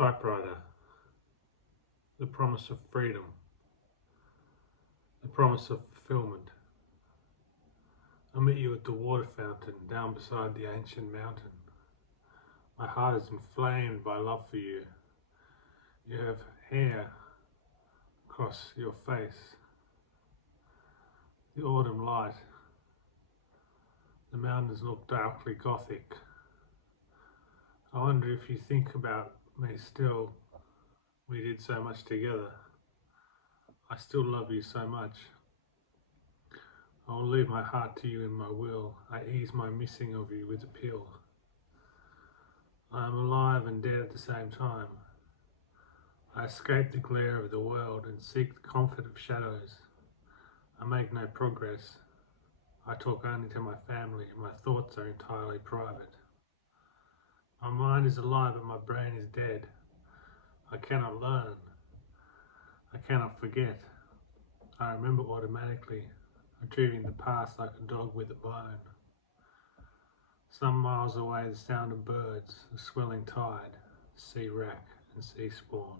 Typewriter, the promise of freedom, the promise of fulfillment. I meet you at the water fountain down beside the ancient mountain. My heart is inflamed by love for you. You have hair across your face. The autumn light. The mountains look darkly gothic. I wonder if you think about me still. We did so much together. I still love you so much. I will leave my heart to you in my will. I ease my missing of you with a pill. I am alive and dead at the same time. I escape the glare of the world and seek the comfort of shadows. I make no progress. I talk only to my family, and my thoughts are entirely private. My mind is alive but my brain is dead. I cannot learn. I cannot forget. I remember automatically, retrieving the past like a dog with a bone. Some miles away, the sound of birds, a swelling tide, sea wrack and sea spawn.